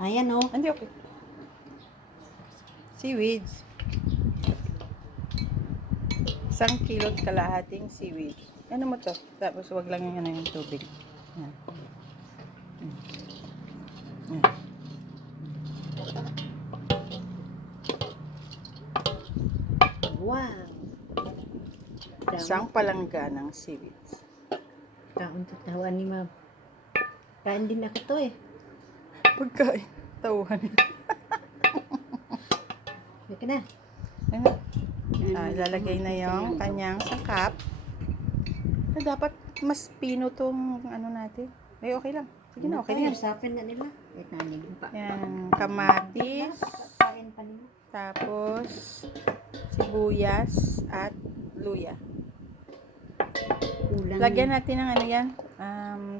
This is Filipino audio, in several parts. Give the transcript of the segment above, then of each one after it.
Ayan, oh. Hindi, okay. Seaweeds. 1 kilo't kalahating seaweed. Ano mo to? Tapos wag lang yung, yung tubig. Yan. Yan. Wow. Isang palangga ng seaweeds. Kaon sa tawan ni ma'am. Kain din ako to eh. Pagkain. Tauhan. Baka na. Ano? Ilalagay na yung kanyang sangkap. Dapat mas pino tong ano natin. Ay, okay lang. Sige na, okay na yan. Usapin na nila. Yan, kamatis. Kain pa nila. Tapos, sibuyas at luya. Kulang. Lagyan natin ng ano yan.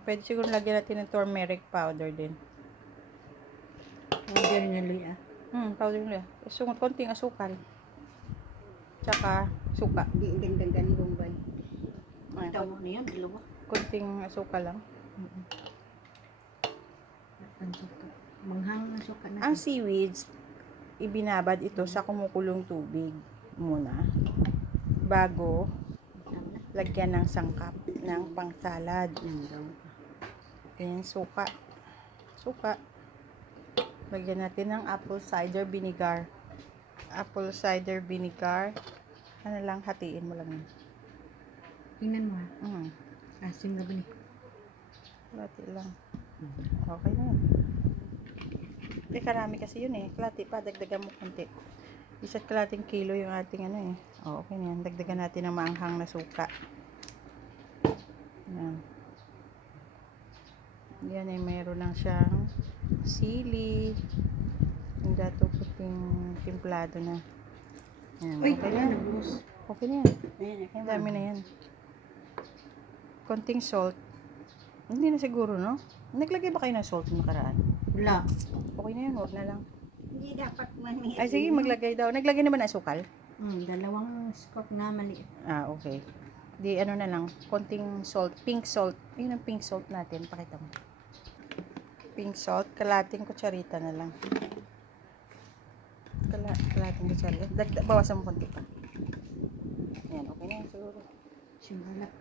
Pwede siguro lagyan natin ng turmeric powder din. Powder na luya. Powder luya. So, konting asukal. Tsaka, suka. Hindi ganda-ganda bombay. Ayan, Tama na yan, dalawa. konting asukal lang. Manghang na suka na. Ang seaweeds, ibinabad ito sa kumukulong tubig muna bago lagyan ng sangkap ng pangsalad. Ganyan, suka. Lagyan natin ng apple cider vinegar. Ano lang, hatiin mo lang yun. Tingnan mo ha. Asim na ba ni? Kalati lang. Okay na yun. Hindi, karami kasi yun eh. Kalati pa, dagdagan mo konti. 1 kilo yung ating ano eh. Okay na yan. Dagdagan natin ng maanghang na suka. Yan. Yan eh, mayroon lang siyang sili. Yung dato puting timplado na. Yan, okay na. Okay na yan. Ang dami na yan. Konting salt. Hindi na siguro, no? Naglagay ba kayo ng salt yung nakaraan? Wala. Okay na yun, huwag na lang. Hindi dapat mani. Ay, sige, maglagay daw. Naglagay na ba ng asukal? Dalawang scoop na maliit. Okay. Di, ano na lang, konting salt, pink salt. Yun ang pink salt natin, pakita mo. Pink salt, kalating kutsarita na lang. Kalating kutsarita. Bawasan mo konti pa. Yan, okay na yan siguro. Simulat.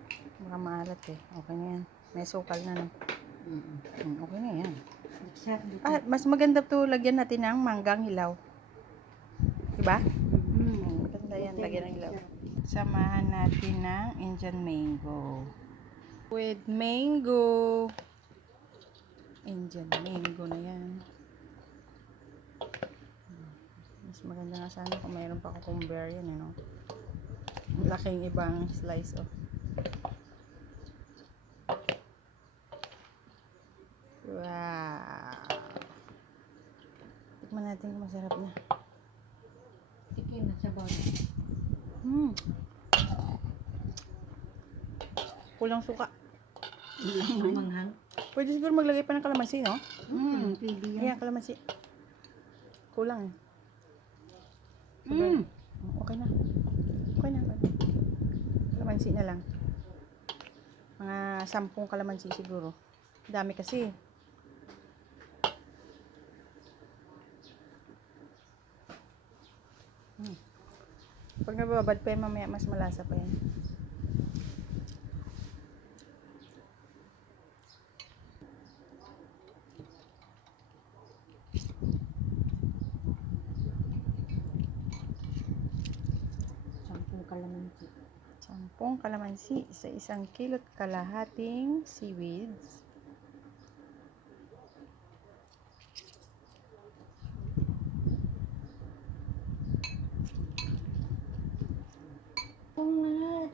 Baka maalat eh. Okay na yan. May sukal na, no? Okay na yan. Mas maganda to, lagyan natin ng manggang hilaw. Diba? Maganda yan, lagyan ng hilaw. Samahan natin ng Indian mango. With mango. Indian mango na yan. Mas maganda nga sana kung mayroon pa cucumber yan, no? Laking ibang slice, oh. Wow. Tikman natin kung masarap na. Tikin na sa bawang. Kulang suka. Manghang. Pwede siguro maglagay pa ng kalamansi, no? Pwede yan. Ayan, kalamansi. Kulang eh. Okay na. Okay na. Kalamansi na lang. Mga 10 kalamansi siguro. Dami kasi. Pag nababad pa yan, mamaya mas malasa pa yan. Kalamansi. 10 kalamansi sa 1 kilo't kalahating seaweeds.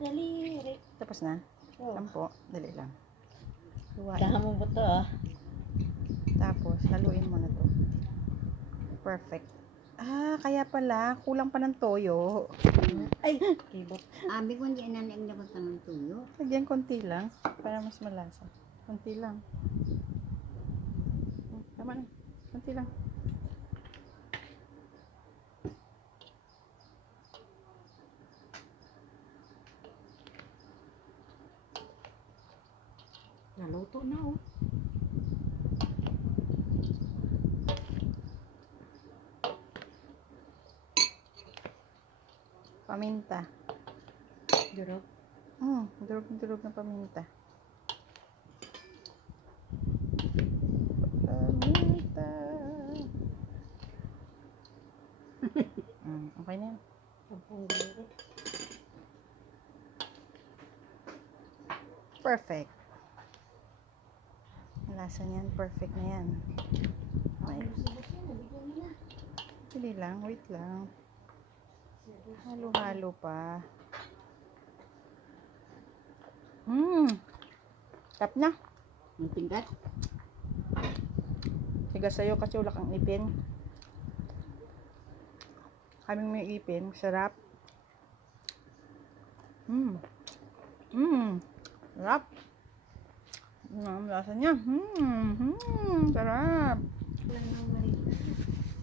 Dali. Tapos na? 10. Dali lang. Luwain. Dahon mo to ah. Tapos, haluin mo na to. Perfect. Kaya pala, kulang pa ng toyo. Ay, kibot. Abi ko hindi na dapat ng tuyo. Lagyan konti lang, para mas malasa. Konti lang. Tama na. Konti lang. Naluto na oh. Paminta. Durog. Durog na paminta. Paminta. Okay na yan. Perfect. Ang lasa niyan, perfect na yan. Okay. Hindi lang, wait lang. Halo-halo pa. Tap na. Ang tingkat. Siga sa'yo kasi wala kang ipin. Kaming may ipin. Sarap. Sarap. Ang lasa niya. Sarap.